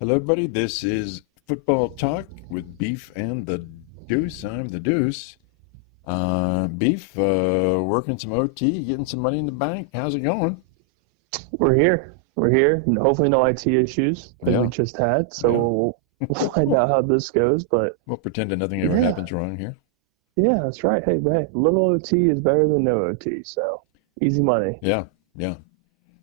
Hello, everybody. This is Football Talk with Beef and the Deuce. I'm the Deuce. Beef, working some OT, getting some money in the bank. How's it going? We're here. We're here. And hopefully no IT issues like we Yeah, just had. So yeah. we'll find out how this goes. But We'll pretend that nothing ever yeah, happens wrong here. yeah, that's right. Hey, little OT is better than no OT. So easy money. Yeah, yeah.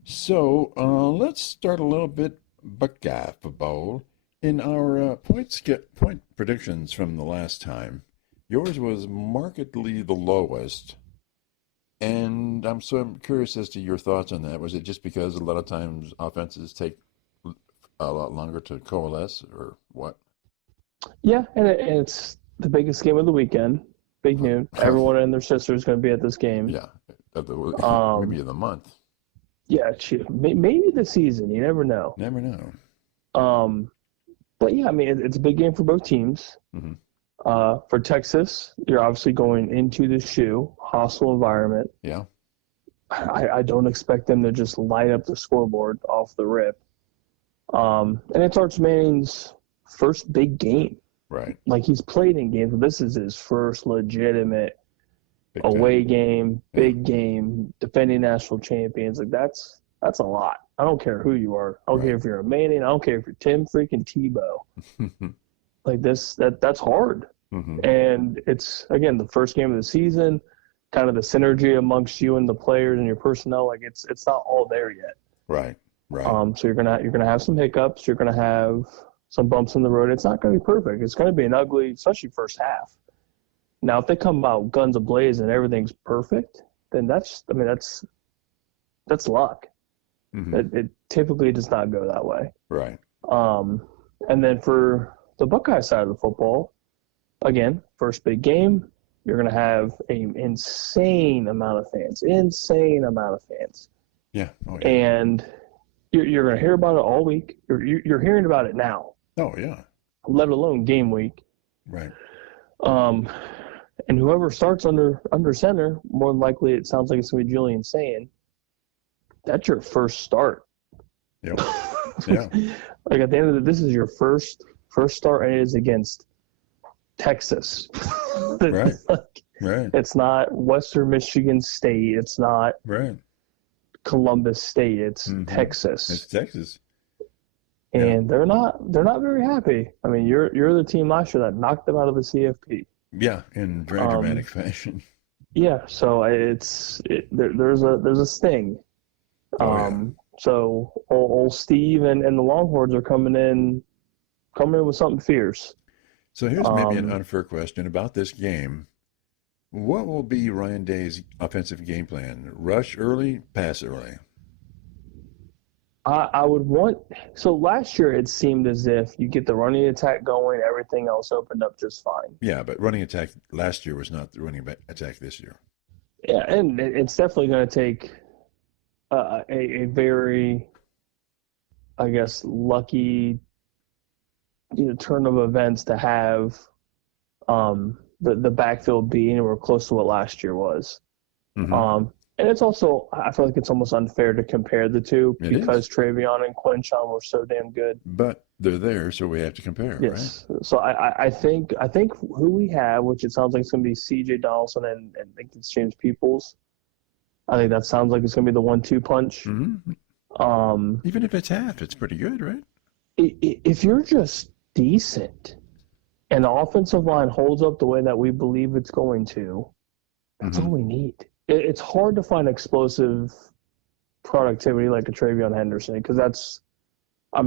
So let's start a little bit Buckeye football in our point predictions from the last time. Yours was markedly the lowest. And I'm curious as to your thoughts on that. Was it just because a lot of times offenses take a lot longer to coalesce, or what? Yeah, and it's the biggest game of the weekend. Big noon. Everyone and their sister is going to be at this game. Yeah, maybe Um, of the month. yeah, shoot, maybe the season. You never know. Never know. Um, but yeah, I mean, it's a big game for both teams. Hmm. For Texas, you're obviously going into the shoe, hostile environment. Yeah, I don't expect them to just light up the scoreboard off the rip. And it's Arch Manning's first big game. right. Like, he's played in games, but this is his first legitimate Big away time. game, Yeah. big game, defending national champions. Like, that's a lot. I don't care who you are. I don't care Right. if you're a Manning. I don't care if you're Tim freaking Tebow. Like, that's hard. Hmm. And it's, again, the first game of the season, kind of the synergy amongst you and the players and your personnel. Like, it's not all there yet. Right. Right. So you're gonna have some hiccups. You're gonna have some bumps in the road. It's not gonna be perfect. It's gonna be an ugly, especially first half. Now, if they come out guns ablaze and everything's perfect, then that's luck. Hmm. It typically does not go that way. Right. And then for the Buckeye side of the football, again, first big game, you're going to have an insane amount of fans. Yeah. Oh yeah. And you're going to hear about it all week. You're hearing about it now, Oh yeah. let alone game week. Right. Um, and whoever starts under center, more than likely it sounds like it's going to be Julian Saying. That's your first start. Yep. Yeah. Like, at the end of this is your first start, and it is against Texas. Right. Like, Right. it's not Western Michigan State. It's not Right. Columbus State. It's Hmm. Texas, It's Texas. Yeah. and they're not very happy. I mean, you're the team last year that knocked them out of the CFP. Yeah. In very Um, dramatic fashion. yeah, so there's a sting. Oh yeah. So old Steve and the Longhorns are coming in with something fierce. So here's maybe an Um, unfair question about this game. What will be Ryan Day's offensive game plan? Rush early, pass early. I would want – so last year it seemed as if you get the running attack going, everything else opened up just fine. Yeah, but running attack last year was not the attack this year. Yeah, and it's definitely going to take a very, I guess, lucky turn of events to have the backfield be anywhere close to what last year was. Hmm. And it's also, I feel like it's almost unfair to compare the two It because is, Travion and Quinshon were so damn good. but they're there, so we have to compare, right? Yes. So I think who we have, which it sounds like it's going to be C.J. Donaldson and I think it's James Peoples. I think that sounds like it's going to be the 1-2 punch. Hmm. Um, Even if it's half, it's pretty good, right? if you're just decent and the offensive line holds up the way that we believe it's going to, that's all Hmm. we need. It's hard to find explosive productivity like a Travion Henderson because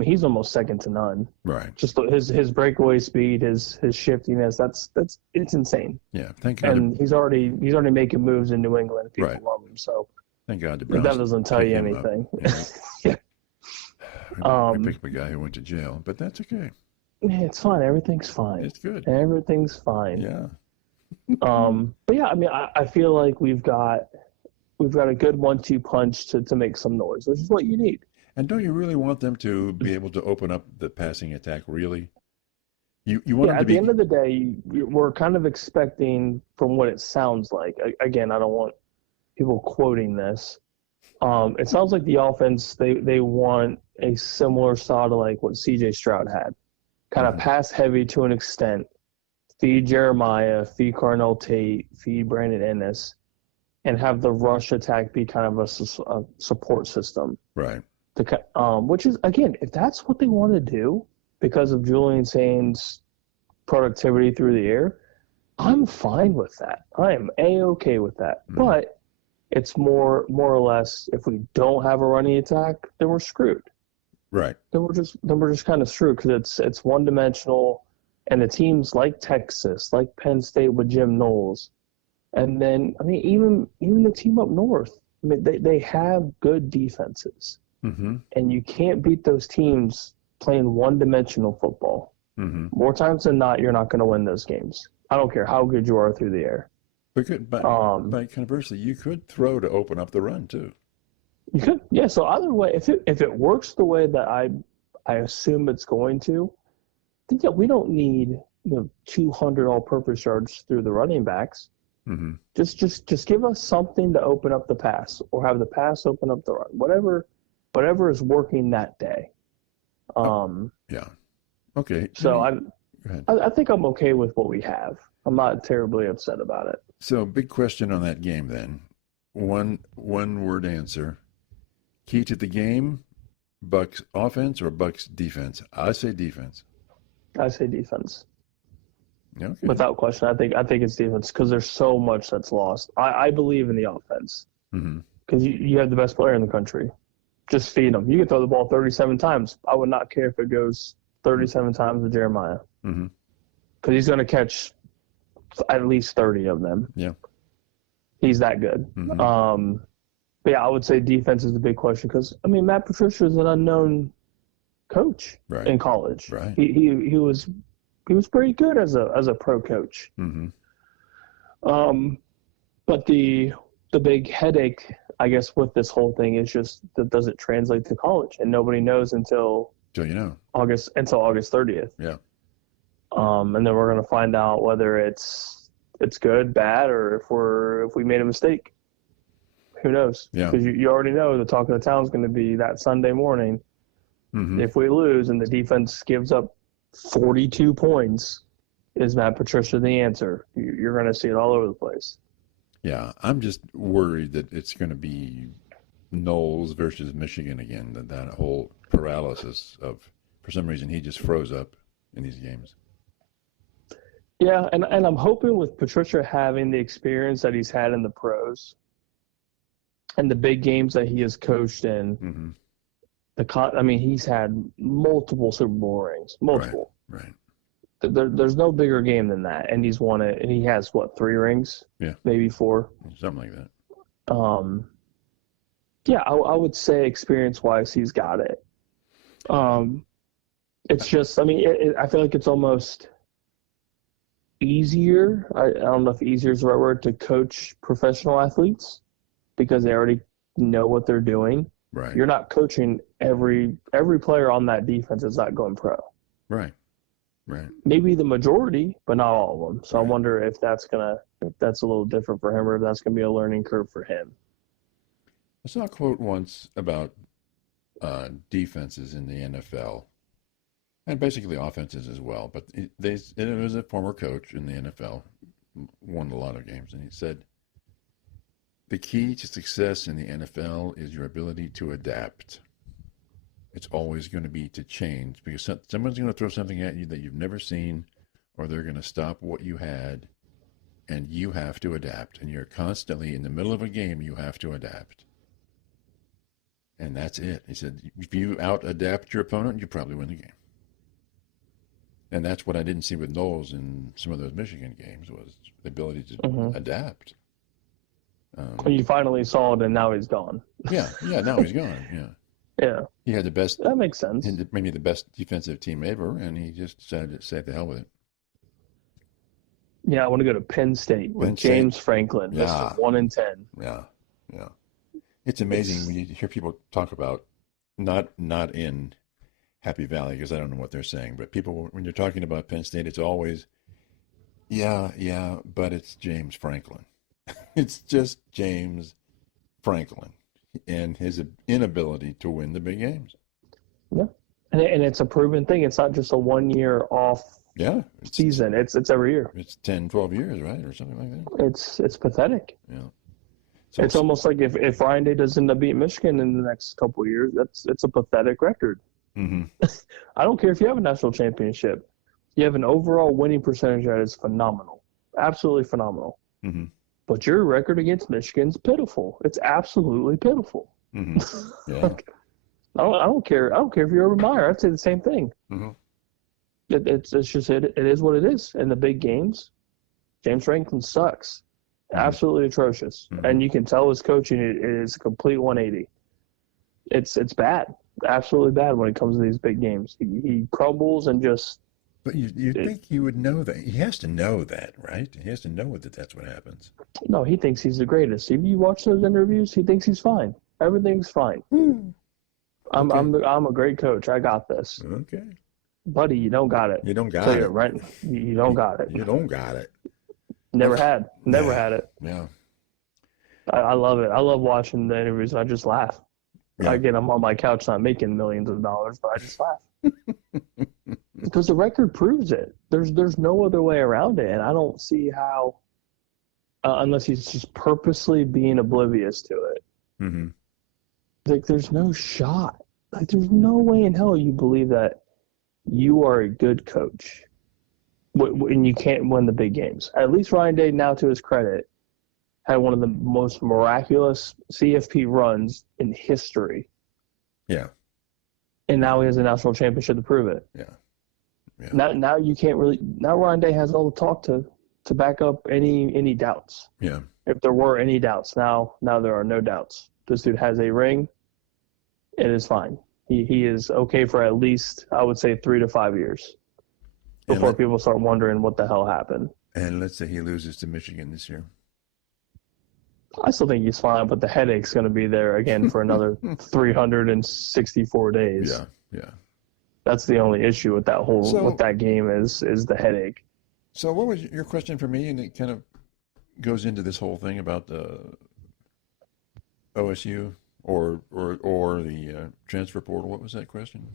he's almost second to none. Right. Just his breakaway speed, his shiftiness, it's insane. Yeah. And he's already making moves in New England. And people Right. love him. So Thank God the that Browns doesn't tell picked you him up. anything. Yeah. Yeah. We Um, picked up a guy who went to jail, but that's okay. yeah, it's fine. Everything's fine. It's good. Everything's fine. Yeah. But yeah, I mean, I feel like we've got a good 1-2 punch to make some noise, which is what you need. And don't you really want them to be able to open up the passing attack, really? You want Yeah, them to at the be end of the day, we're kind of expecting, from what it sounds like. Again, I don't want people quoting this, It sounds like the offense, they want a similar style to like what C.J. Stroud had, kind of pass heavy to an extent. Feed Jeremiah, feed Carnell Tate, feed Brandon Ennis, and have the rush attack be kind of a support system. Right. Which is, again, if that's what they want to do because of Julian Sain's productivity through the air, I'm fine with that. I am A-okay with that. Mm-hmm. But it's more or less, if we don't have a running attack, then we're screwed. Right. Then we're just kind of screwed because it's one-dimensional, and the teams like Texas, like Penn State with Jim Knowles, and then even the team up north, they have good defenses. Mm-hmm. And you can't beat those teams playing one-dimensional football. Mm-hmm. More times than not, you're not going to win those games. I don't care how good you are through the air. But conversely, you could throw to open up the run too. You could, yeah. So either way, if it works the way that I assume it's going to, I think that we don't need 200 all-purpose yards through the running backs. Mm-hmm. Just give us something to open up the pass, or have the pass open up the run. Whatever is working that day. Yeah. Okay. So I think I'm okay with what we have. I'm not terribly upset about it. So big question on that game then. One word answer. Key to the game, Bucks offense or Bucks defense? I say defense. I say defense. Okay. Without question. I think it's defense because there's so much that's lost. I believe in the offense because you have the best player in the country. Just feed him. You can throw the ball 37 times. I would not care if it goes 37 times to Jeremiah because he's going to catch at least 30 of them. Yeah. He's that good. Mm-hmm. But yeah, I would say defense is the big question because, Matt Patricia is an unknown coach in college. Right. He was pretty good as a pro coach. Mm-hmm. But the big headache, I guess, with this whole thing is just that does it translate to college, and nobody knows until August 30th. Yeah. And then we're going to find out whether it's good, bad, or if we made a mistake. Who knows? Yeah. Because you already know the talk of the town is going to be that Sunday morning. Mm-hmm. If we lose and the defense gives up 42 points, is Matt Patricia the answer? You're going to see it all over the place. Yeah, I'm just worried that it's going to be Knowles versus Michigan again, that whole paralysis of, for some reason, he just froze up in these games. Yeah, and I'm hoping with Patricia having the experience that he's had in the pros and the big games that he has coached in, he's had multiple Super Bowl rings, multiple. Right. There's no bigger game than that, and he's won it. And he has 3 rings? Yeah, maybe 4, something like that. Yeah, I would say experience-wise, he's got it. It's just, I feel like it's almost easier. I don't know if easier is the right word to coach professional athletes because they already know what they're doing. Right. You're not coaching every player on that defense is not going pro. Right. Maybe the majority, but not all of them. So I wonder if that's a little different for him, or if that's gonna be a learning curve for him. I saw a quote once about defenses in the NFL, and basically offenses as well. But it was a former coach in the NFL, won a lot of games, and he said, "The key to success in the NFL is your ability to adapt. It's always going to be to change because someone's going to throw something at you that you've never seen, or they're going to stop what you had, and you have to adapt. And you're constantly in the middle of a game, you have to adapt. And that's it." He said, if you out-adapt your opponent, you probably win the game. And that's what I didn't see with Knowles in some of those Michigan games, was the ability to adapt. You finally saw it, and now he's gone. Yeah, now he's gone, yeah. Yeah. He had the best. That makes sense. Maybe the best defensive team ever, and he just decided to say the hell with it. Yeah, I want to go to Penn State with James Franklin. Yeah. This is 1-10. Yeah. It's amazing when you hear people talk about, not in Happy Valley, because I don't know what they're saying, but people, when you're talking about Penn State, it's always, but it's James Franklin. It's just James Franklin. and his inability to win the big games. Yeah, and it's a proven thing. It's not just a 1 year off Yeah, season. It's every year. It's 10, 12 years, right, or something like that. It's pathetic. Yeah. So it's almost like if Ryan Day doesn't end up beating Michigan in the next couple of years, it's a pathetic record. Mm-hmm. I don't care if you have a national championship. You have an overall winning percentage that is phenomenal, absolutely phenomenal. Mm-hmm. But your record against Michigan's pitiful. It's absolutely pitiful. Mm-hmm. Yeah. Like, I don't care. I don't care if you're Urban Meyer. I'd say the same thing. Mm-hmm. It's just it is what it is. In the big games, James Franklin sucks. Absolutely atrocious. Mm-hmm. And you can tell his coaching is a complete 180. It's bad. Absolutely bad when it comes to these big games. He crumbles and just. But you think he would know that? He has to know that, right? He has to know that that's what happens. No, he thinks he's the greatest. If you watch those interviews, he thinks he's fine. Everything's fine. I'm a great coach. I got this. Okay. Buddy, you don't got it. You don't got it. Right? You don't got it. You don't got it. Never had it. Yeah. I love it. I love watching the interviews. I just laugh. Yeah. Again, I'm on my couch not making millions of dollars, but I just laugh. Because the record proves it. There's no other way around it, and I don't see how, unless he's just purposely being oblivious to it. Mm-hmm. Like, there's no shot. Like, there's no way in hell you believe that you are a good coach and you can't win the big games. At least Ryan Day, now to his credit, had one of the most miraculous CFP runs in history. Yeah. And now he has a national championship to prove it. Yeah. Yeah. Now you can't really. Now Ryan Day has all the talk to back up any doubts. Yeah. If there were any doubts, now there are no doubts. This dude has a ring. It is fine. He is okay for at least, I would say, 3 to 5 years before people start wondering what the hell happened. And let's say he loses to Michigan this year. I still think he's fine, but the headache's going to be there again for another 364 days. Yeah. Yeah. That's the only issue with with that game is the headache. So what was your question for me? And it kind of goes into this whole thing about the OSU or the transfer portal. What was that question?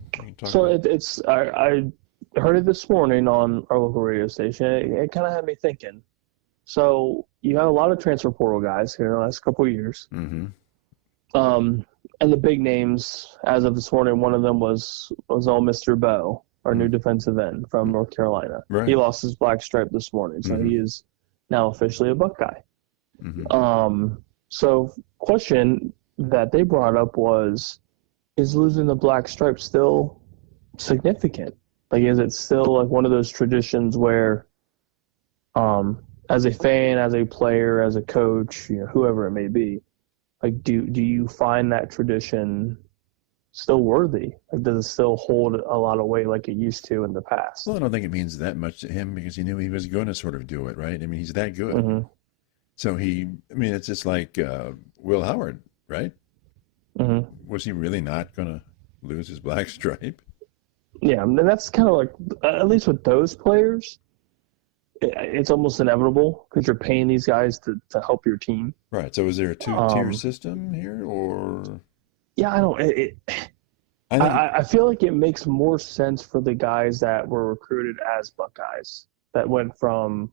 I heard it this morning on our local radio station. It kind of had me thinking. So you have a lot of transfer portal guys here in the last couple of years. Mm-hmm. And the big names, as of this morning, one of them was Mr. Bowe, our new defensive end from North Carolina. Right. He lost his black stripe this morning, so he is now officially a Buckeye. Mm-hmm. So question that they brought up was, is losing the black stripe still significant? Like, is it still like one of those traditions where, as a fan, as a player, as a coach, whoever it may be, like, do you find that tradition still worthy? Like, does it still hold a lot of weight like it used to in the past? Well, I don't think it means that much to him because he knew he was going to sort of do it, right? I mean, he's that good. Mm-hmm. So it's just like Will Howard, right? Mm-hmm. Was he really not going to lose his black stripe? Yeah, and that's kind of like, at least with those players, it's almost inevitable because you're paying these guys to help your team. Right. So is there a two-tier system here, or? Yeah, I don't. I feel like it makes more sense for the guys that were recruited as Buckeyes that went from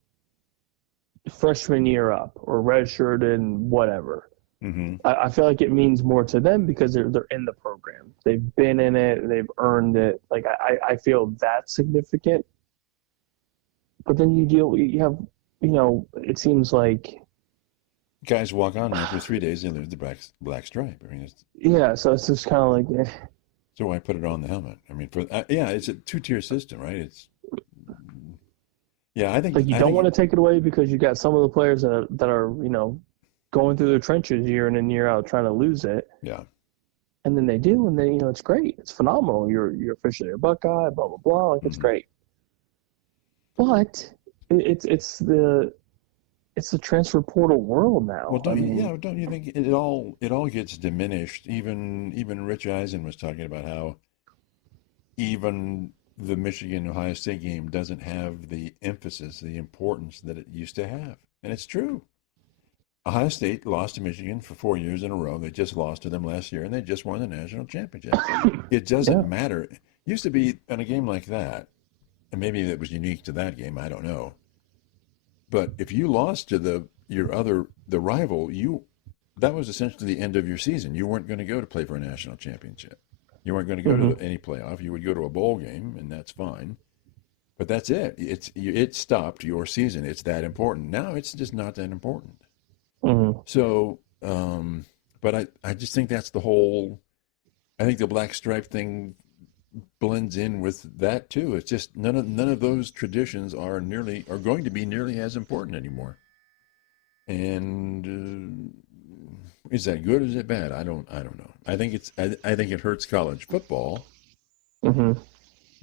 freshman year up or redshirted and whatever. Mm-hmm. I feel like it means more to them because they're in the program. They've been in it. They've earned it. Like, I feel that's significant. But then you have, it seems like guys walk on after 3 days and lose the black stripe. I mean, so it's just kind of like. So why put it on the helmet? I mean, it's a two-tier system, right? I think like you don't want to take it away because you got some of the players that are going through the trenches year in and year out trying to lose it. Yeah. And then they do, and then it's great. It's phenomenal. You're officially a Buckeye, blah blah blah. Like, it's great. But it's the transfer portal world now. Well, don't you think it all gets diminished? Even Rich Eisen was talking about how even the Michigan-Ohio State game doesn't have the emphasis, the importance that it used to have, and it's true. Ohio State lost to Michigan for 4 years in a row. They just lost to them last year, and they just won the national championship. It doesn't Yeah. matter. It used to be in a game like that, and maybe it was unique to that game. I don't know. But if you lost to the rival, that was essentially the end of your season. You weren't going to go to play for a national championship. You weren't going to go Mm-hmm. to any playoff. You would go to a bowl game, and that's fine. But that's it. It stopped your season. It's that important. Now it's just not that important. Mm-hmm. So, but I just think that's the whole. I think the black stripe thing blends in with that too. It's just none of those traditions are going to be nearly as important anymore. And is that good or is it bad? I don't know. I think it hurts college football, Mm-hmm.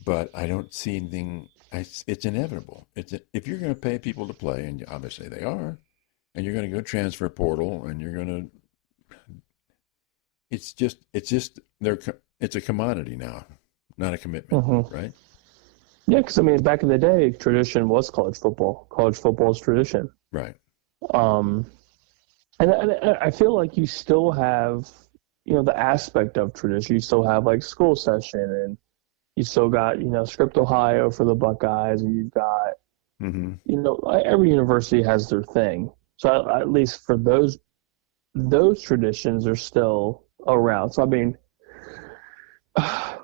but I don't see anything. It's inevitable. If you're going to pay people to play, and obviously they are, and you're going to go transfer portal, and you're going to. It's a commodity now, not a commitment, Mm-hmm. right? Yeah, because I mean, back in the day, tradition was college football. College football is tradition. Right. Um, and I feel like you still have, the aspect of tradition. You still have like school session, and you still got, Script Ohio for the Buckeyes, and you've got, every university has their thing. So at least for those traditions are still around. So I mean, but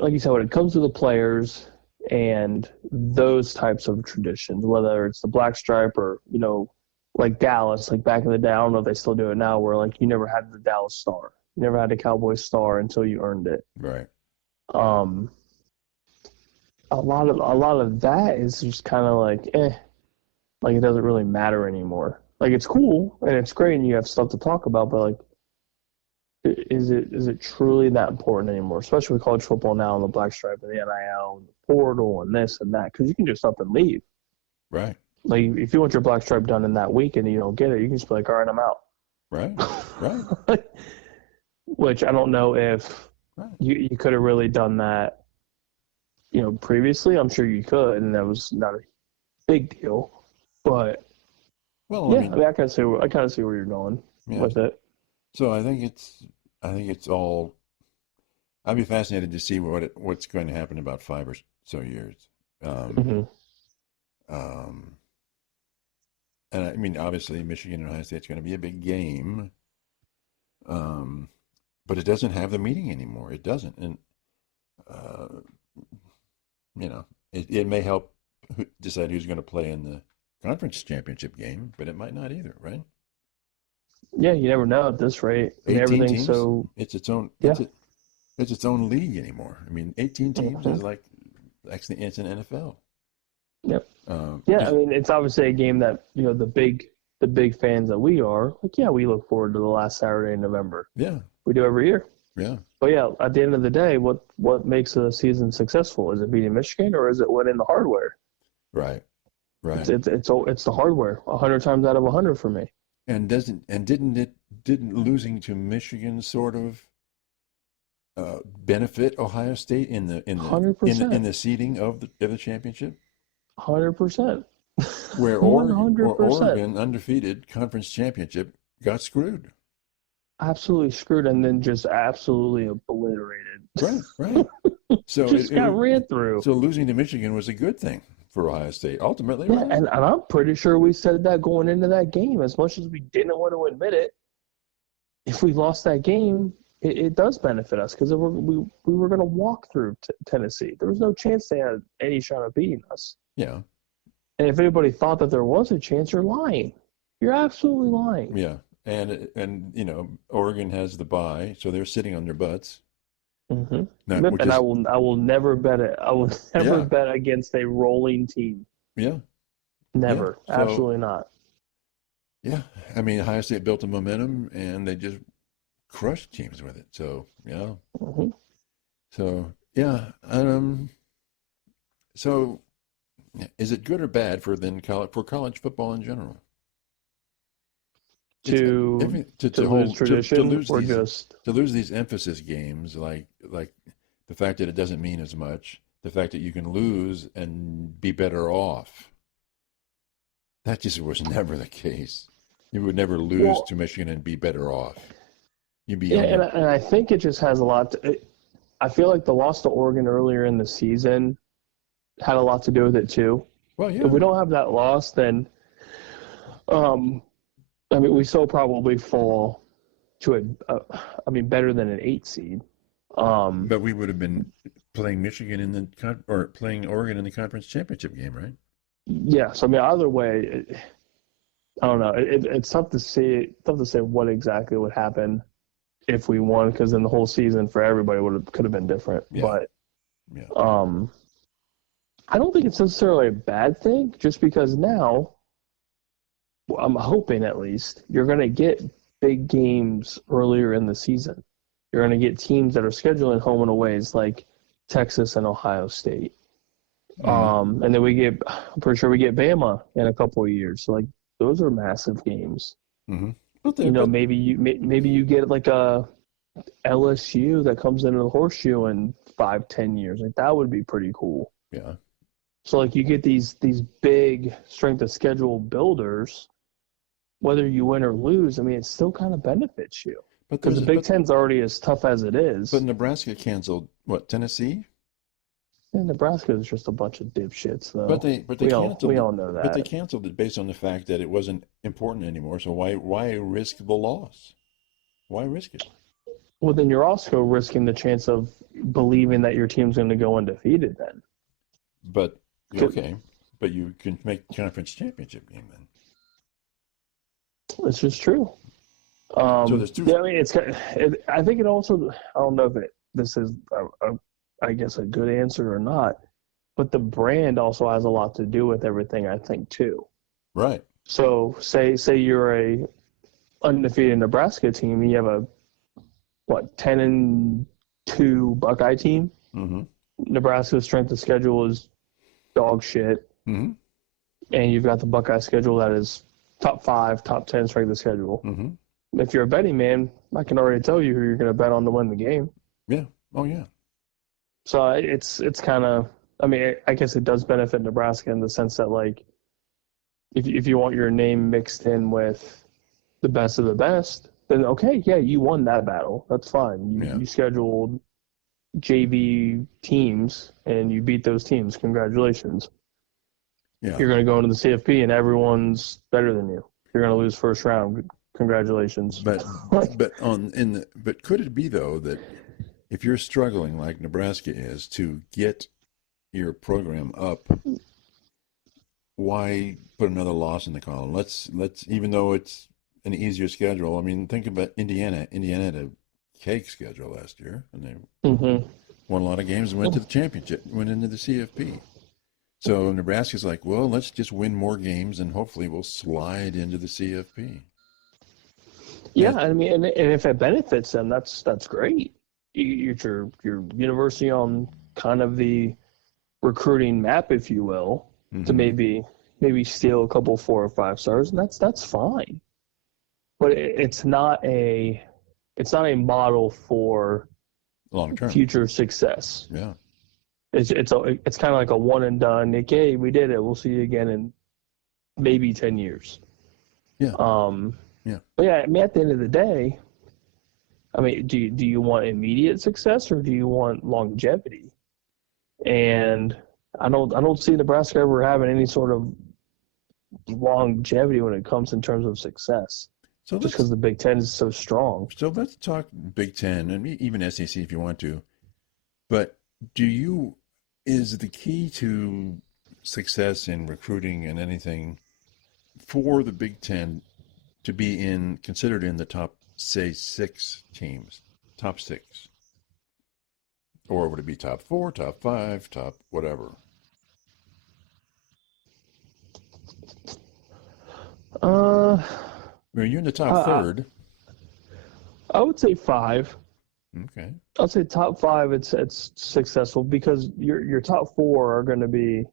like you said, when it comes to the players and those types of traditions, whether it's the black stripe or, like Dallas, like back in the day, I don't know if they still do it now, where like you never had the Dallas Star. You never had the Cowboys Star until you earned it. Right. A lot of that is just kind of like, like it doesn't really matter anymore. Like it's cool and it's great and you have stuff to talk about, but like, is it truly that important anymore? Especially with college football now and the black stripe and the NIL and the portal and this and that, because you can just up and leave. Right. Like if you want your black stripe done in that week and you don't get it, you can just be like, all right, I'm out. Right. Right. Which I don't know if Right. you could have really done that, previously. I'm sure you could, and that was not a big deal. But Well, yeah, I mean, I kind of see where you're going with it. So I think it's all. I'd be fascinated to see what's going to happen in about 5 or so years. Mm-hmm. And I mean, obviously, Michigan and Ohio State's going to be a big game, but it doesn't have the meaning anymore. It doesn't, and it may help decide who's going to play in the conference championship game, but it might not either, right? Yeah, you never know at this rate. I mean, 18 everything's teams. so. It's its own. Yeah. It's its own league anymore. I mean, 18 teams Mm-hmm. is like actually it's an NFL. Yep. Yeah, I mean, it's obviously a game that the big fans that we are like. Yeah, we look forward to the last Saturday in November. Yeah. We do every year. Yeah. But yeah, at the end of the day, what makes a season successful? Is it beating Michigan or is it winning the hardware? Right. Right. It's the hardware 100 times out of 100 for me. And didn't losing to Michigan sort of benefit Ohio State in the 100%. in the seeding of the championship? 100%. Where 100%. Oregon undefeated conference championship got screwed. Absolutely screwed and then just absolutely obliterated. Right. So just got ran through. So losing to Michigan was a good thing for Ohio State, ultimately. Yeah, Right? and I'm pretty sure we said that going into that game, as much as we didn't want to admit it. If we lost that game, it does benefit us because we were going to walk through Tennessee. There was no chance they had any shot at beating us. Yeah. And if anybody thought that there was a chance, you're lying. You're absolutely lying. Yeah. And Oregon has the bye, so they're sitting on their butts. Mm-hmm. Now, and I will never bet it. I will never bet against a rolling team. Yeah. Never. Yeah. So, absolutely not. Yeah. I mean, Ohio State built a momentum, and they just crushed teams with it. So, yeah. Mm-hmm. So, yeah. So, is it good or bad for college football in general? To lose tradition, to lose these emphasis games, like the fact that it doesn't mean as much, the fact that you can lose and be better off. That just was never the case. You would never lose Well, to Michigan and be better off. You'd be yeah, on your. and I think it just has a lot I feel like the loss to Oregon earlier in the season had a lot to do with it too. Well, If yeah. we don't have that loss, then I mean, we still probably fall to better than an 8 seed. But we would have been playing Michigan in the or playing Oregon in the conference championship game, right? Yes, I mean either way, I don't know. It's tough to see. Tough to say what exactly would happen if we won, because then the whole season for everybody could have been different. Yeah. But Yeah. I don't think it's necessarily a bad thing, just because now, I'm hoping at least, you're going to get big games earlier in the season. You're going to get teams that are scheduling home and aways like Texas and Ohio State. Mhm. And then I'm pretty sure we get Bama in a couple of years. So like those are massive games. Mm-hmm. But You know, maybe you get like a LSU that comes into the horseshoe in 5-10 years. Like that would be pretty cool. yeah. So like you get these big strength of schedule builders, whether you win or lose. I mean, it still kind of benefits you But because there's the Big Ten's already as tough as it is. but Nebraska canceled what, Tennessee? And Nebraska is just a bunch of dipshits, though. But they canceled we it. all know that. But they canceled it based on the fact that it wasn't important anymore. So why risk the loss? Why risk it? Well, then you're also risking the chance of believing that your team's going to go undefeated then. But okay, but you can make conference championship game then. It's just true. So there's two. Yeah, I mean, I think it also. I don't know if this is, I guess, a good answer or not, but the brand also has a lot to do with everything, I think, too. Right. So say you're a undefeated Nebraska team, and you have a 10-2 Buckeye team. Mm-hmm. Nebraska's strength of schedule is dog shit, Mm-hmm. and you've got the Buckeye schedule that is top 5, top 10 strength of schedule. Mm-hmm. If you're a betting man, I can already tell you who you're going to bet on to win the game. Yeah. Oh yeah. So it's kind of, I mean, I guess it does benefit Nebraska in the sense that, like, if you want your name mixed in with the best of the best, then okay, yeah, you won that battle. That's fine. You scheduled JV teams and you beat those teams. Congratulations. Yeah. You're going to go into the CFP and everyone's better than you. You're going to lose first round. Congratulations. But could it be though that if you're struggling like Nebraska is to get your program up, why put another loss in the column? Let's even though it's an easier schedule. I mean, think about Indiana. Indiana had a cake schedule last year, and they won a lot of games and went to the championship, went into the CFP. So Nebraska's like, well, let's just win more games, and hopefully we'll slide into the CFP. Yeah, I mean, and if it benefits them, that's great. You get your university on kind of the recruiting map, if you will, to maybe steal a couple 4 or 5 stars, and that's fine. But it's not a model for Long-term future success. Yeah. It's kind of like a one and done. Like, hey, we did it. We'll see you again in maybe 10 years. Yeah. Yeah. But yeah, I mean, at the end of the day, I mean, do you want immediate success or do you want longevity? And I don't see Nebraska ever having any sort of longevity when it comes in terms of success. So just because the Big Ten is so strong. So let's talk Big Ten and even SEC if you want to. But is the key to success in recruiting and anything for the Big Ten to be considered in the top, say, 6 teams, top 6? Or would it be top 4, top 5, top whatever? Well, you're in the top third. I would say 5. Okay. I'll say top 5. It's successful because your top 4 are going to be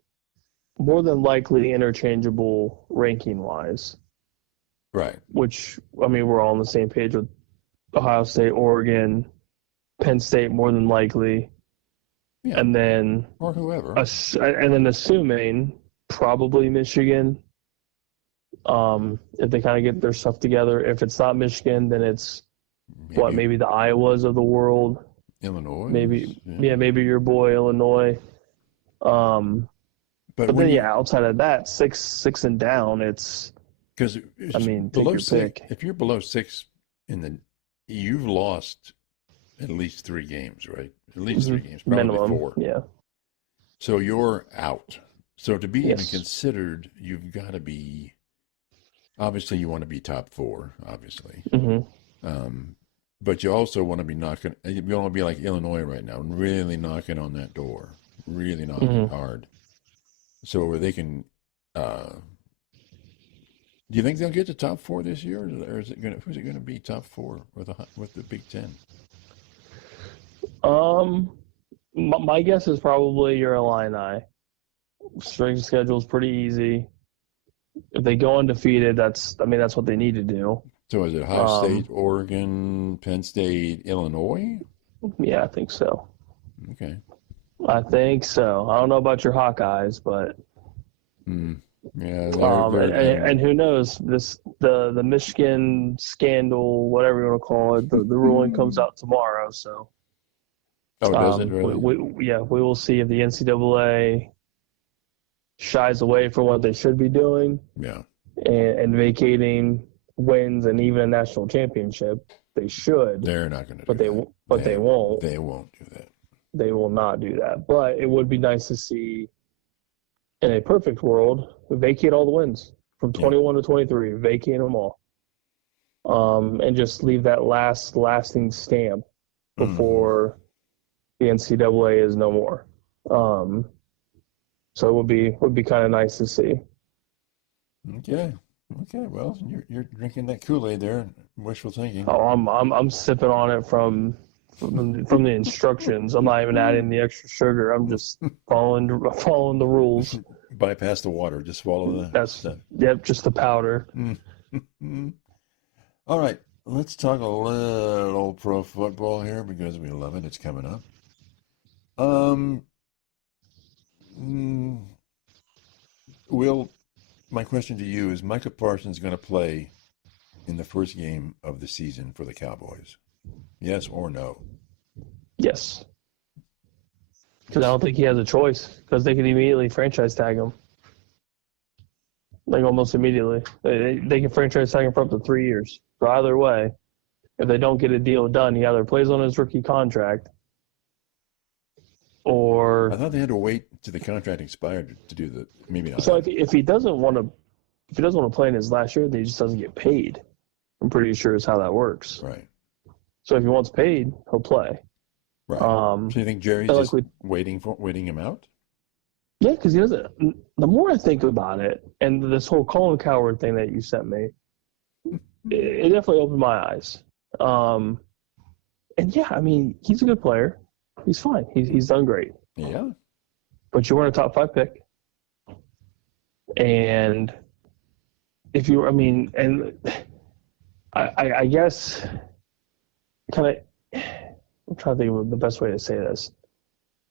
more than likely interchangeable ranking wise. Right. Which, I mean, we're all on the same page with Ohio State, Oregon, Penn State, more than likely. Yeah. And then or whoever. And then assuming probably Michigan, If they kind of get their stuff together. If it's not Michigan, then it's Maybe maybe the Iowas of the world. Illinois. Maybe, yeah, maybe your boy Illinois. Um, But but when then, you, yeah, outside of that, six and down, because I mean, take below your six, pick. if you're below six you've lost at least 3 games, right? At least 3 games, probably Minimum, 4. yeah. So you're out. So to be even Yes. considered, you've got to be, obviously you want to be top 4, obviously. hmm But you also want to be knocking, you want to be like Illinois right now, really knocking on that door, really knocking hard. So where they can, do you think they'll get to top 4 this year, or is it going to, who's it going to be top 4 with the Big Ten? My guess is probably your Illini. Strength schedule is pretty easy. If they go undefeated, that's what they need to do. So is it Ohio State, Oregon, Penn State, Illinois? Yeah, I think so. Okay. I think so. I don't know about your Hawkeyes, but Yeah, and who knows? The Michigan scandal, whatever you want to call it, the ruling comes out tomorrow. So does it really? we will see if the NCAA shies away from what they should be doing. Yeah. And vacating wins and even a national championship. They should. They're not going to. But they won't. They won't do that. They will not do that. But it would be nice to see, in a perfect world, vacate all the wins from 21 to 23. Vacate them all, and just leave that lasting stamp before the NCAA is no more. So it would be kind of nice to see. Okay. Well, you're drinking that Kool-Aid there, wishful thinking. Oh, I'm sipping on it from the instructions. I'm not even adding the extra sugar. I'm just following the rules. Bypass the water. Just swallow the stuff. Yep, just the powder. All right, let's talk a little pro football here because we love it. It's coming up. My question to you is: Micah Parsons going to play in the first game of the season for the Cowboys? Yes or no? Yes. Because I don't think he has a choice. Because they could immediately franchise tag him, like almost immediately. They can franchise tag him for up to 3 years. So either way, if they don't get a deal done, he either plays on his rookie contract, or I thought they had to wait till the contract expired to do the maybe not. So if he doesn't want to play in his last year, then he just doesn't get paid. I'm pretty sure is how that works. Right. So if he wants paid, he'll play. Right. So you think Jerry's just waiting him out? Yeah, because he doesn't. The more I think about it, and this whole Colin Cowherd thing that you sent me, it definitely opened my eyes. And yeah, I mean, he's a good player. He's fine. He's done great. Yeah. But you weren't a top 5 pick. And if you, I mean, and I guess kind of, I'm trying to think of the best way to say this.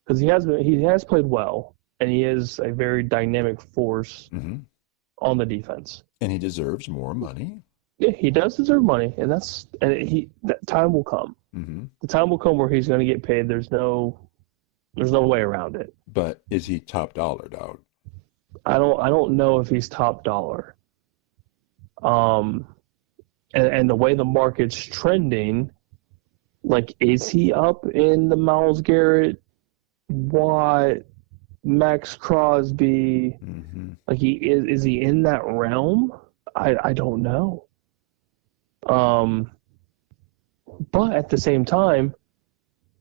Because he has played well, and he is a very dynamic force on the defense. And he deserves more money. Yeah, he does deserve money, and that time will come. The time will come where he's going to get paid. There's no way around it. But is he top dollar, dog? I don't know if he's top dollar. And the way the market's trending, like, is he up in the Myles Garrett, Watt, Max Crosby? Like, is he in that realm? I don't know. But at the same time,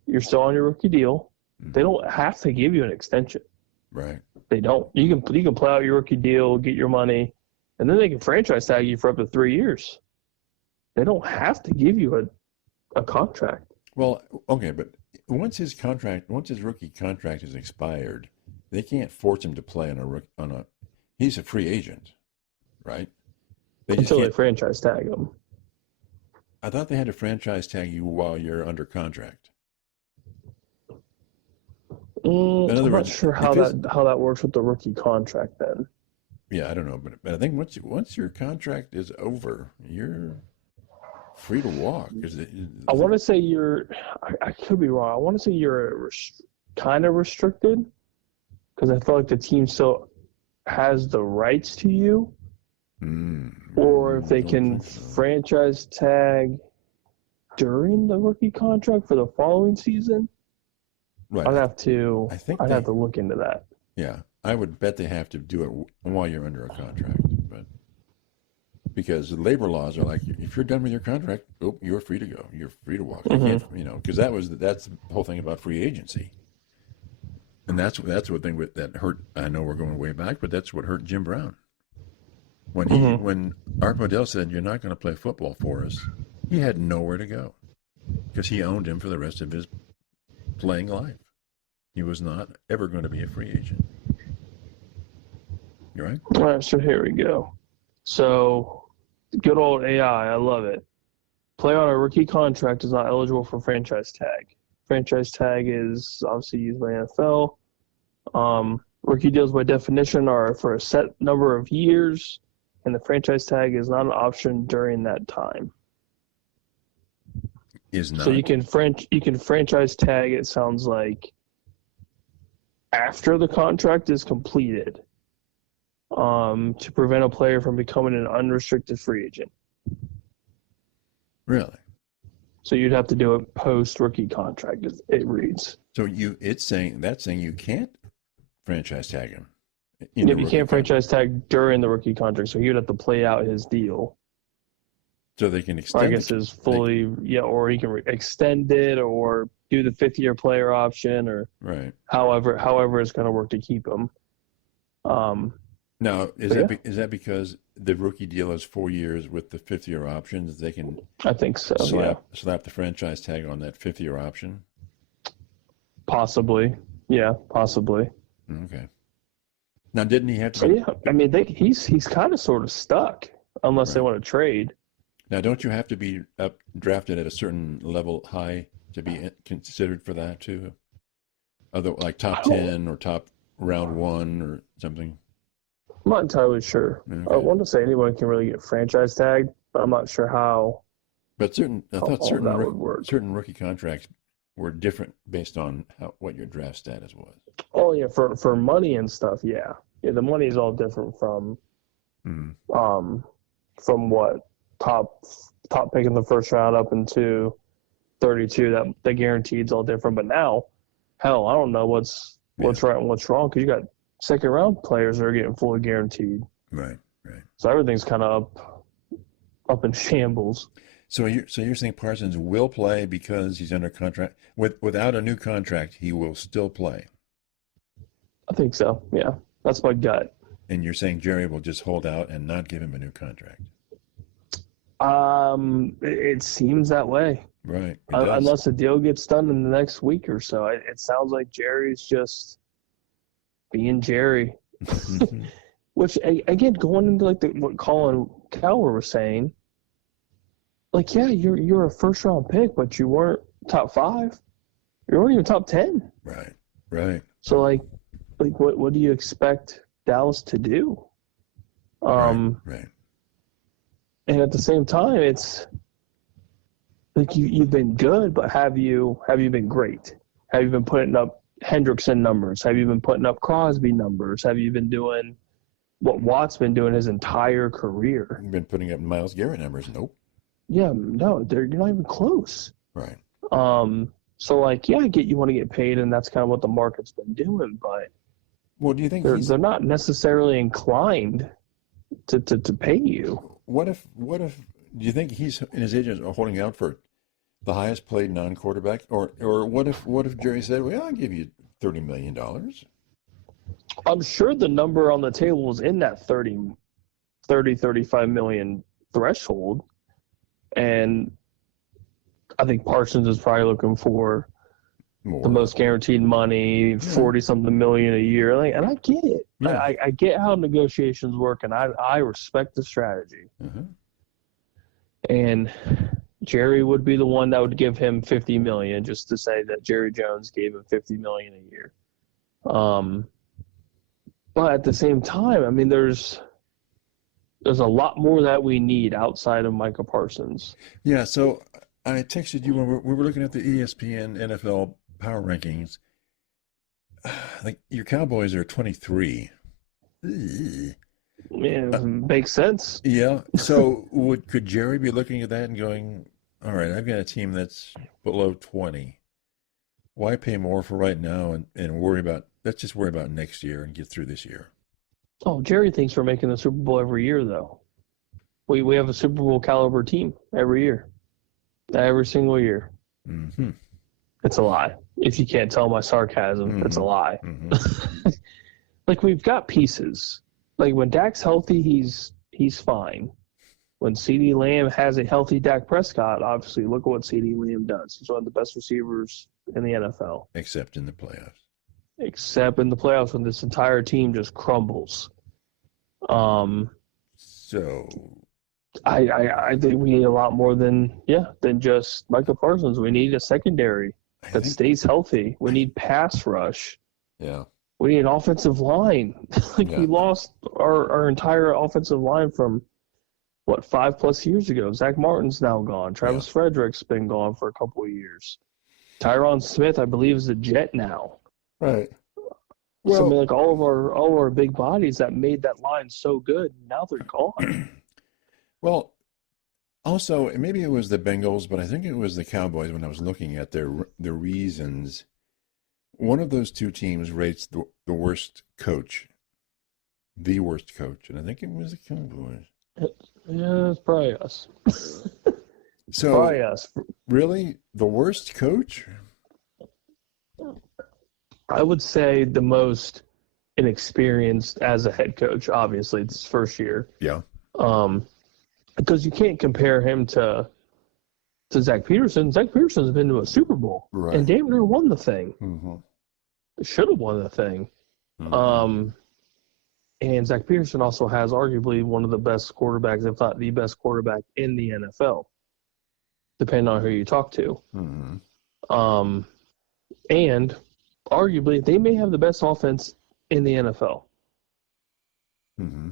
you're still on your rookie deal. They don't have to give you an extension. Right. They don't. You can play out your rookie deal, get your money, and then they can franchise tag you for up to 3 years. They don't have to give you a contract. Well, okay, but once his rookie contract is expired, they can't force him to play on a. He's a free agent, right? Until they franchise tag him. I thought they had to franchise tag you while you're under contract. I'm not sure how that works with the rookie contract then. Yeah, I don't know, but I think once your contract is over, you're free to walk. I want to say I could be wrong. I want to say you're kind of restricted because I feel like the team still has the rights to you, or if they can franchise tag during the rookie contract for the following season. Right. I'd have to look into that. Yeah, I would bet they have to do it while you're under a contract, but because the labor laws are like, if you're done with your contract, you're free to go. You're free to walk. You can't, because that's the whole thing about free agency, and that's what thing that hurt. I know we're going way back, but that's what hurt Jim Brown when Art Modell said you're not going to play football for us. He had nowhere to go because he owned him for the rest of his playing life. He was not ever going to be a free agent. You right? All right, so here we go. So, good old AI, I love it. Player on a rookie contract is not eligible for franchise tag. Franchise tag is obviously used by NFL. Rookie deals by definition are for a set number of years, and the franchise tag is not an option during that time. Is not. So you can franchise tag, it sounds like, after the contract is completed, to prevent a player from becoming an unrestricted free agent. Really? So you'd have to do it post rookie contract. It reads. So that's saying you can't franchise tag him. Yeah, you can't franchise tag during the rookie contract, so he would have to play out his deal. So they can extend. I guess is fully or he can extend it or do the 5th-year player option or right. However it's going to work to keep him. Now is that because the rookie deal is 4 years with the 5th-year options? They can. I think so. Slap the franchise tag on that 5th-year option. Possibly, yeah, possibly. Okay. Now, didn't he have to? Yeah, I mean, he's kind of sort of stuck unless they want to trade. Now, don't you have to be drafted at a certain level high to be considered for that too? Like top 10 or top round 1 or something? I'm not entirely sure. Okay. I want to say anyone can really get franchise tagged, but I'm not sure how. But certain rookie contracts were different based on what your draft status was. Oh yeah, for money and stuff, yeah. The money is all different from what top pick in the first round up into 32. That the guaranteed's all different. But now, hell, I don't know what's right and what's wrong because you got second round players that are getting fully guaranteed. Right. So everything's kind of up in shambles. So you're saying Parsons will play because he's under contract. Without a new contract, he will still play. I think so. Yeah, that's my gut. And you're saying Jerry will just hold out and not give him a new contract. It seems that way. Right. Unless the deal gets done in the next week or so. It sounds like Jerry's just being Jerry. Which, again, going into like what Colin Cowher was saying, like, yeah, you're a first round pick, but you weren't top 5. You weren't even top 10. Right. So like what do you expect Dallas to do? Right. And at the same time, it's like you've been good, but have you been great? Have you been putting up Hendrickson numbers? Have you been putting up Crosby numbers? Have you been doing what Watt's been doing his entire career? You've been putting up Myles Garrett numbers. Nope. Yeah, no, you're not even close. Right. So like, yeah, I get you want to get paid, and that's kind of what the market's been doing, but well, do you think they're not necessarily inclined to pay you? What if do you think he's and his agents are holding out for the highest paid non-quarterback, or what if Jerry said, well, I'll give you $30 million? I'm sure the number on the table is in that 35 million threshold. And I think Parsons is probably looking for more. The most guaranteed money, 40-something million a year. Like, and I get it. Yeah. I get how negotiations work, and I respect the strategy. Uh-huh. And Jerry would be the one that would give him $50 million, just to say that Jerry Jones gave him $50 million a year. But at the same time, I mean, there's a lot more that we need outside of Micah Parsons. Yeah, so I texted you when we were looking at the ESPN NFL power rankings. Like your Cowboys are 23. Ugh. Yeah, makes sense. Yeah. So could Jerry be looking at that and going, all right, I've got a team that's below 20. Why pay more for right now and let's just worry about next year and get through this year. Oh, Jerry thinks we're making the Super Bowl every year, though. We have a Super Bowl caliber team every year, every single year. Mm-hmm. It's a lie. If you can't tell my sarcasm, it's a lie. Mm-hmm. Like, we've got pieces. Like, when Dak's healthy, he's fine. When CeeDee Lamb has a healthy Dak Prescott, obviously, look at what CeeDee Lamb does. He's one of the best receivers in the NFL. Except in the playoffs. Except in the playoffs when this entire team just crumbles. So I think we need a lot more than just Michael Parsons. We need a secondary that stays healthy. We need pass rush. Yeah. We need an offensive line. We lost our entire offensive line from 5+ years ago. Zach Martin's now gone. Travis Frederick's been gone for a couple of years. Tyron Smith, I believe, is a Jet now. Right. Well, so like all of our big bodies that made that line so good, now they're gone. Well, also maybe it was the Bengals, but I think it was the Cowboys when I was looking at the reasons. One of those two teams rates the worst coach, and I think it was the Cowboys. Yeah, it's probably us. So, probably us. Really, the worst coach? I would say the most inexperienced as a head coach. Obviously, it's his first year. Yeah. Because you can't compare him to Zach Peterson. Zach Peterson's been to a Super Bowl, right, and damn near won the thing. Mm-hmm. Should have won the thing. Mm-hmm. And Zach Peterson also has arguably one of the best quarterbacks, if not the best quarterback in the NFL, depending on who you talk to. Mm-hmm. And arguably, they may have the best offense in the NFL. Mm-hmm.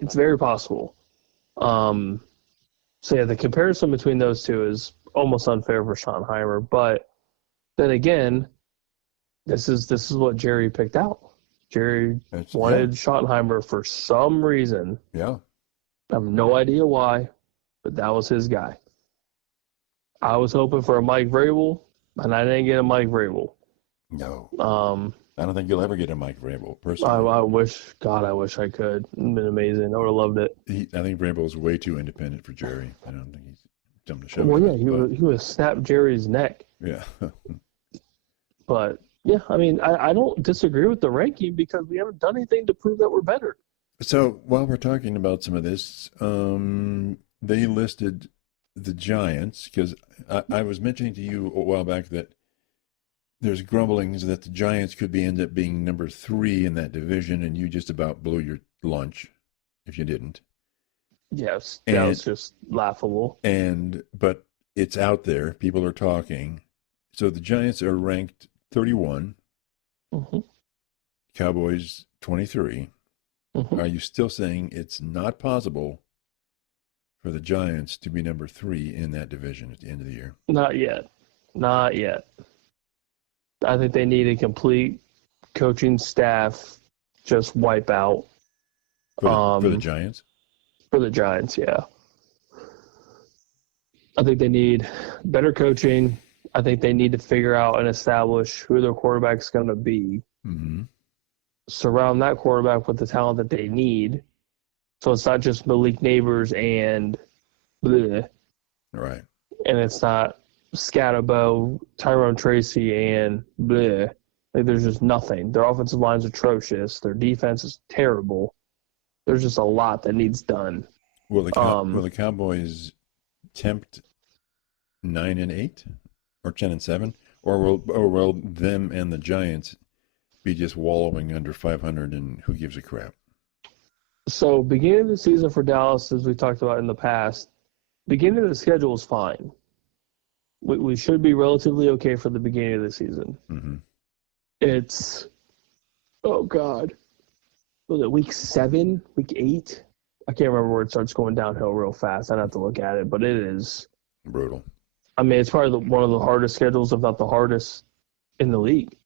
It's very possible. So yeah, the comparison between those two is almost unfair for Schottenheimer. But then again, this is what Jerry picked out. Jerry wanted Schottenheimer for some reason. Yeah. I have no idea why, but that was his guy. I was hoping for a Mike Vrabel, and I didn't get a Mike Vrabel. No. I don't think you'll ever get a Mike Vrabel, personally. I wish I could. It'd been amazing. I would have loved it. I think Vrabel's way too independent for Jerry. I don't think he's something to show. Well, yeah, he would have snapped Jerry's neck. Yeah. But, yeah, I mean, I don't disagree with the ranking because we haven't done anything to prove that we're better. So while we're talking about some of this, they listed the Giants because I was mentioning to you a while back that there's grumblings that the Giants could end up being number 3 in that division, and you just about blew your lunch if you didn't. Yes, that was just laughable. But it's out there. People are talking. So the Giants are ranked 31. Mm-hmm. Cowboys 23. Mm-hmm. Are you still saying it's not possible for the Giants to be number 3 in that division at the end of the year? Not yet. Not yet. I think they need a complete coaching staff just wipe out. For the Giants? For the Giants, yeah. I think they need better coaching. I think they need to figure out and establish who their quarterback's going to be. Mm-hmm. Surround that quarterback with the talent that they need. So it's not just Malik Neighbors and bleh. Right. And it's not Scatterbo, Tyrone Tracy, and bleh. Like, there's just nothing. Their offensive line's atrocious. Their defense is terrible. There's just a lot that needs done. Will the Cowboys tempt 9-8 or 10-7, or will them and the Giants be just wallowing under 500 and who gives a crap? So beginning of the season for Dallas, as we talked about in the past, beginning of the schedule is fine. We should be relatively okay for the beginning of the season. Mm-hmm. It's, oh God, was it week 7, week 8? I can't remember where it starts going downhill real fast. I'd have to look at it, but it is Brutal. I mean, it's probably one of the hardest schedules, if not the hardest, in the league.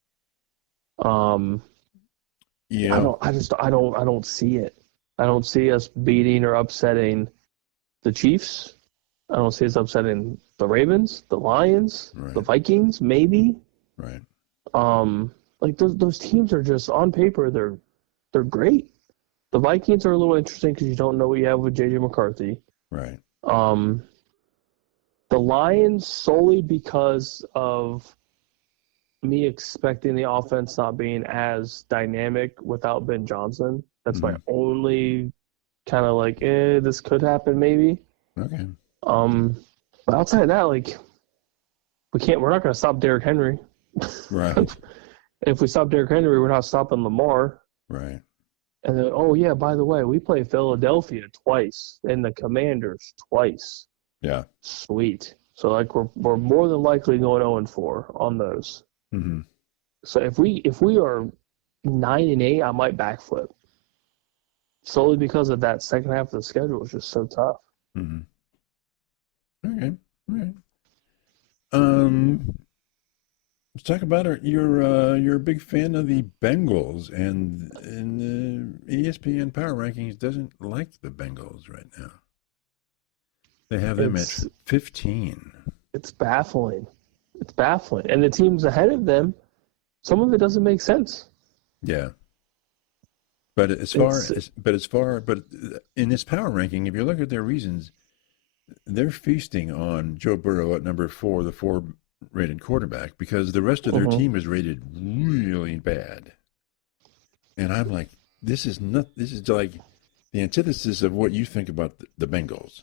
Yeah. I don't see it. I don't see us beating or upsetting the Chiefs. I don't see us upsetting the Ravens, the Lions, Right. the Vikings, maybe. Right. Like those teams are just on paper, they're great. The Vikings are a little interesting because you don't know what you have with JJ McCarthy. Right. The Lions, solely because of me expecting the offense not being as dynamic without Ben Johnson. That's my only kind of like, this could happen maybe. Okay. But outside of that, like, we're not going to stop Derrick Henry. Right. If we stop Derrick Henry, we're not stopping Lamar. Right. And then, oh yeah, by the way, we play Philadelphia twice and the Commanders twice. Yeah. Sweet. So like we're more than likely going 0-4 on those. Mm-hmm. So if we are 9-8, I might backflip. Solely because of that second half of the schedule is just so tough. Mm-hmm. Okay. All right. Let's talk about you're a big fan of the Bengals, and ESPN Power Rankings doesn't like the Bengals right now. They have them at 15. It's baffling. It's baffling. And the teams ahead of them, some of it doesn't make sense. Yeah. But in this power ranking, if you look at their reasons, they're feasting on Joe Burrow at number 4, the 4-rated quarterback, because the rest of their team is rated really bad. And I'm like, this is like the antithesis of what you think about the Bengals.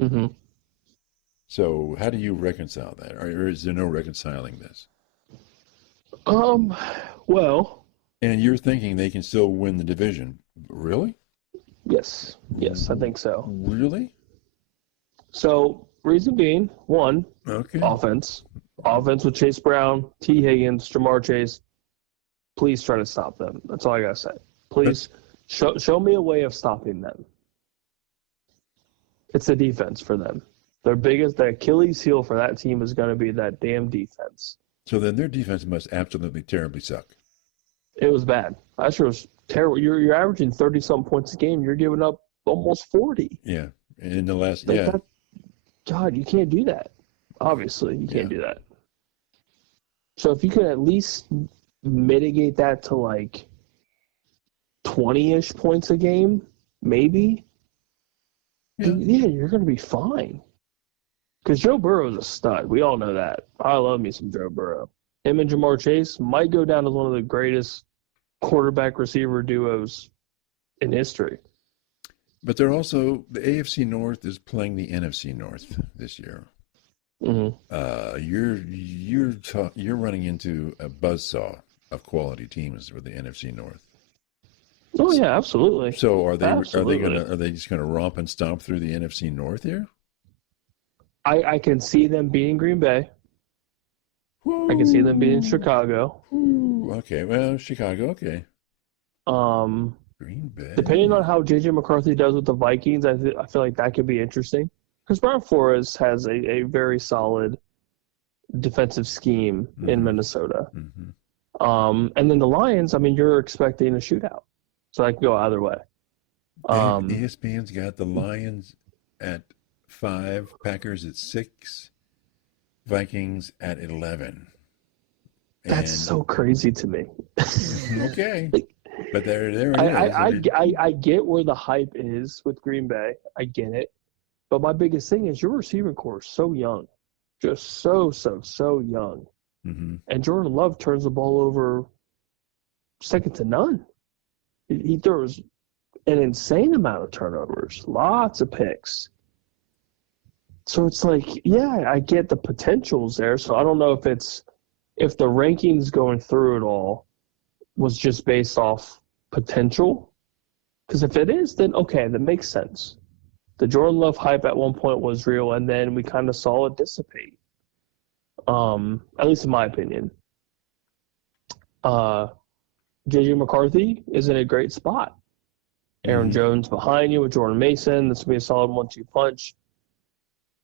Mm-hmm. So how do you reconcile that? Or is there no reconciling this? Well. And you're thinking they can still win the division. Really? Yes, I think so. Really? So, reason being, one, offense. Offense with Chase Brown, T. Higgins, Jamar Chase. Please try to stop them. That's all I got to say. Please show me a way of stopping them. It's the defense for them. The Achilles heel for that team is going to be that damn defense. So then their defense must absolutely terribly suck. It was bad. Last year was terrible. You're averaging 30-something points a game. You're giving up almost 40. Yeah. In the last, God, you can't do that. Obviously, you can't do that. So if you could at least mitigate that to like 20-ish points a game, maybe, you're going to be fine. Because Joe Burrow is a stud. We all know that. I love me some Joe Burrow. Him and Jamar Chase might go down as one of the greatest quarterback-receiver duos in history. But they're also, the AFC North is playing the NFC North this year. Mm-hmm. You're running into a buzzsaw of quality teams for the NFC North. Oh yeah, absolutely. So are they just gonna romp and stomp through the NFC North here? I can see them beating Green Bay. Woo. I can see them beating Chicago. Woo. Okay, well, Chicago, okay. Green Bay. Depending on how JJ McCarthy does with the Vikings, I feel like that could be interesting. Because Brian Flores has a very solid defensive scheme in Minnesota. Mm-hmm. And then the Lions, I mean, you're expecting a shootout. So that could go either way. ESPN's got the Lions at 5, Packers at 6, Vikings at 11. That's so crazy to me. Okay. But there it is. I get where the hype is with Green Bay. I get it. But my biggest thing is your receiving core is so young. Just so young. Mm-hmm. And Jordan Love turns the ball over second to none. He throws an insane amount of turnovers. Lots of picks. So it's like, I get the potentials there. So I don't know if the rankings going through it all was just based off potential. Because if it is, then okay, that makes sense. The Jordan Love hype at one point was real, and then we kind of saw it dissipate. At least in my opinion. J.J. McCarthy is in a great spot. Aaron Jones behind you with Jordan Mason. This will be a solid 1-2 punch.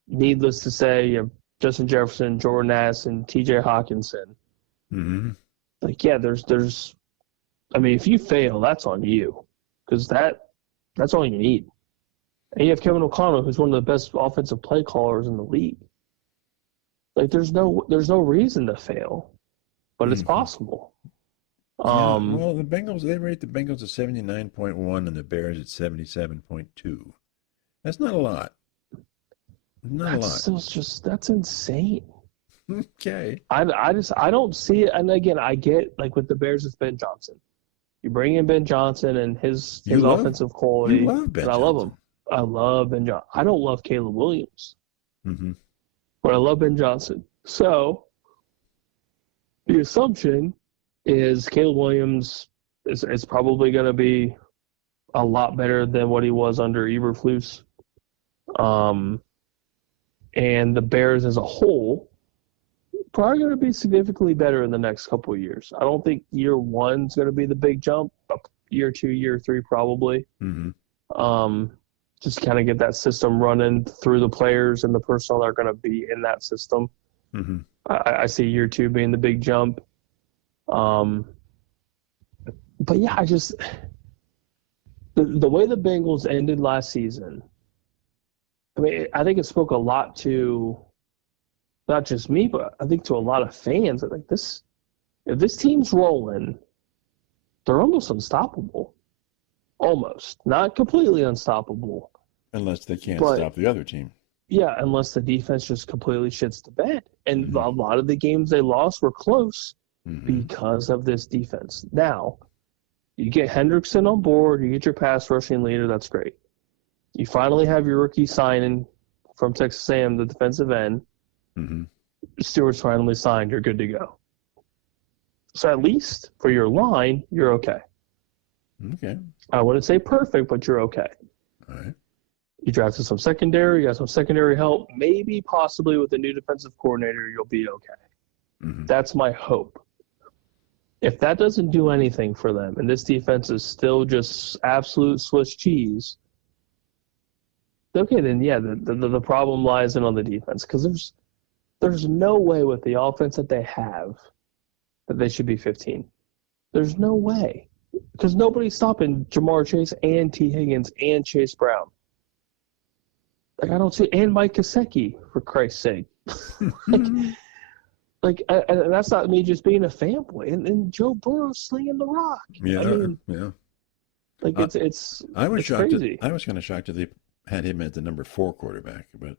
Needless to say, you have Justin Jefferson, Jordan Addison, and T.J. Hawkinson. Mm-hmm. Like, yeah, there's. I mean, if you fail, that's on you, because that's all you need. And you have Kevin O'Connell, who's one of the best offensive play callers in the league. Like, there's no reason to fail, but it's possible. Yeah, well, the Bengals, they rate the Bengals at 79.1 and the Bears at 77.2. That's not a lot. Not a lot. Still just, that's insane. Okay. I don't see it. And again, I get, like, with the Bears, it's Ben Johnson. You bring in Ben Johnson and his offensive quality. You love Ben Johnson. I love him. I love Ben Johnson. I don't love Caleb Williams. Mm-hmm. But I love Ben Johnson. So the assumption is Caleb Williams is probably going to be a lot better than what he was under Eberflus. And the Bears as a whole probably going to be significantly better in the next couple of years. I don't think year one's going to be the big jump. Year two, year three, probably. Mm-hmm. Just kind of get that system running through the players and the personnel that are going to be in that system. Mm-hmm. I see year two being the big jump. But yeah, I just the way the Bengals ended last season, I mean, I think it spoke a lot to not just me, but I think to a lot of fans. I think if this team's rolling, they're almost unstoppable. Almost. Not completely unstoppable. Unless they can't stop the other team. Yeah, unless the defense just completely shits the bed. And a lot of the games they lost were close because of this defense. Now, you get Hendrickson on board, you get your pass rushing leader, that's great. You finally have your rookie signing from Texas A&M, the defensive end. Mm-hmm. Stewart's finally signed, you're good to go. So at least for your line, you're okay. Okay. I wouldn't say perfect, but you're okay. All right. You drafted some secondary, you got some secondary help. Maybe, possibly with the new defensive coordinator, you'll be okay. Mm-hmm. That's my hope. If that doesn't do anything for them, and this defense is still just absolute Swiss cheese, okay, then yeah, the problem lies in on the defense, because there's no way with the offense that they have that they should be 15. There's no way. Because nobody's stopping Jamar Chase and T. Higgins and Chase Brown. Like, I don't see, and Mike Gesicki, for Christ's sake. and that's not me just being a fanboy. And Joe Burrow slinging the rock. Yeah, I mean, yeah. Like, it's I was shocked. crazy. I was kind of shocked that they had him at the number 4 quarterback, but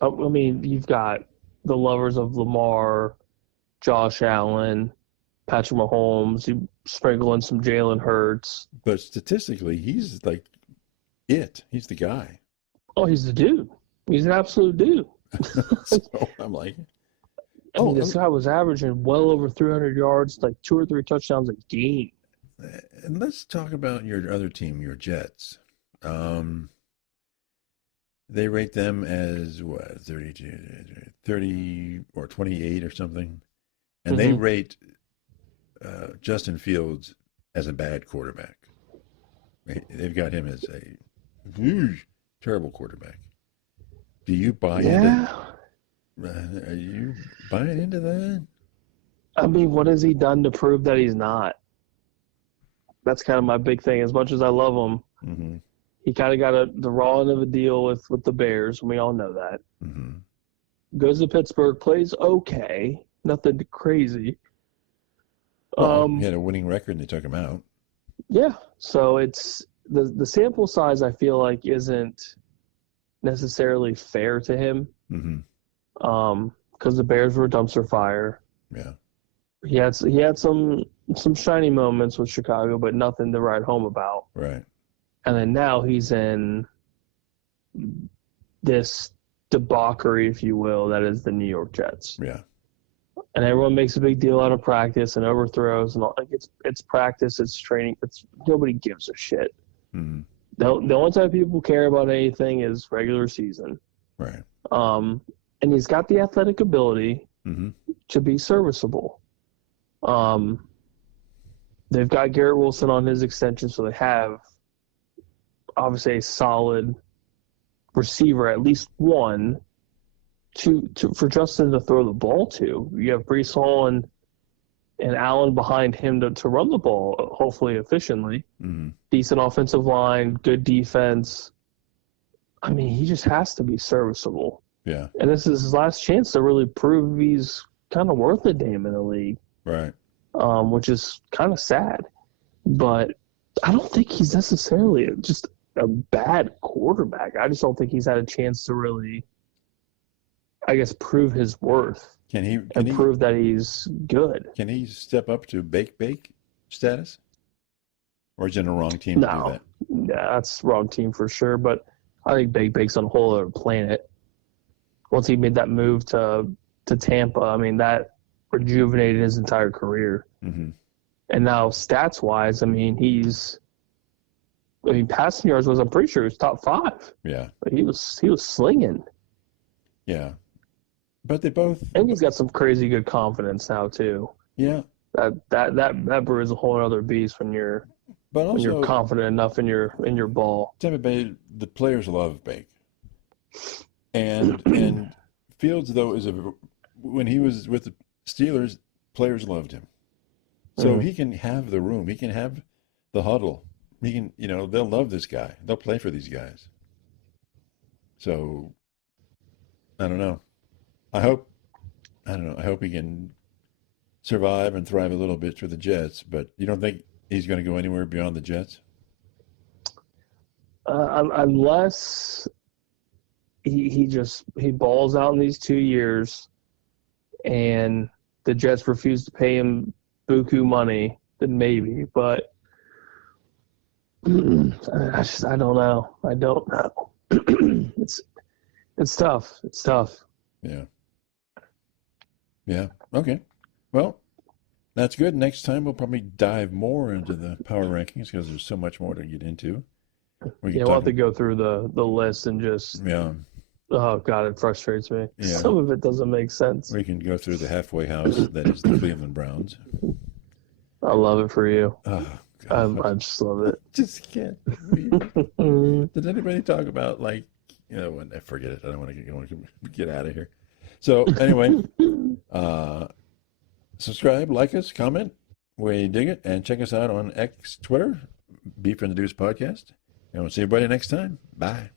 I mean, you've got the lovers of Lamar, Josh Allen, Patrick Mahomes, you sprinkle in some Jalen Hurts. But statistically, he's like it. He's the guy. Oh, he's the dude. He's an absolute dude. So I'm like, I mean, this guy was averaging well over 300 yards, like 2 or 3 touchdowns a game. And let's talk about your other team, your Jets. They rate them as what, 30 or 28 or something, and they rate Justin Fields as a bad quarterback. They've got him as a terrible quarterback. Do you buy into? Are you buying into that? I mean, what has he done to prove that he's not? That's kind of my big thing. As much as I love him, he kind of got the raw end of a deal with the Bears, and we all know that. Goes to Pittsburgh, plays okay, nothing crazy. Well, he had a winning record, and they took him out. Yeah, so it's the sample size, I feel like, isn't necessarily fair to him. Because the Bears were a dumpster fire. Yeah, he had some shiny moments with Chicago, but nothing to write home about. Right. And then now he's in this debauchery, if you will, that is the New York Jets. Yeah. And everyone makes a big deal out of practice and overthrows and all. Like, it's practice, it's training. Nobody gives a shit. The only time people care about anything is regular season. Right. And he's got the athletic ability to be serviceable. they've got Garrett Wilson on his extension, so they have obviously a solid receiver, at least one, for Justin to throw the ball to. You have Breece Hall and Allen behind him to run the ball, hopefully efficiently. Mm-hmm. Decent offensive line, good defense. I mean, he just has to be serviceable. Yeah. And this is his last chance to really prove he's kind of worth a damn in the league. Right. Which is kind of sad. But I don't think he's necessarily just a bad quarterback. I just don't think he's had a chance to really, I guess, prove his worth. Can he prove that he's good? Can he step up to bake status? Or is it a wrong team to do that? Yeah, that's wrong team for sure. But I think Bake's on a whole other planet. Once he made that move to Tampa, I mean, that rejuvenated his entire career. Mm-hmm. And now, stats-wise, I mean, passing yards was, I'm pretty sure, he was top 5. Yeah. But he was slinging. Yeah. But they both. And he's got some crazy good confidence now, too. Yeah. That brew is a whole other beast when you're confident enough in your ball. Tampa Bay, the players love Bake. And Fields, though, when he was with the Steelers, players loved him. So he can have the room. He can have the huddle. He can, they'll love this guy. They'll play for these guys. So, I don't know. I hope he can survive and thrive a little bit for the Jets, but you don't think he's going to go anywhere beyond the Jets? Unless he balls out in these 2 years and the Jets refuse to pay him buku money, then maybe. But I don't know. I don't know. It's tough. It's tough. Yeah. Yeah. Okay. Well, that's good. Next time we'll probably dive more into the power rankings because there's so much more to get into. We'll have to go through the list and just. Yeah. Oh God, it frustrates me. Yeah. Some of it doesn't make sense. We can go through the halfway house that is the Cleveland Browns. I love it for you. Oh, God. I just love it. Just can't believe it. Did anybody talk about forget it. I don't want to get out of here. So anyway, subscribe, like us, comment. We dig it, and check us out on X, Twitter, Beef and the Deuce Podcast. And we'll see everybody next time. Bye.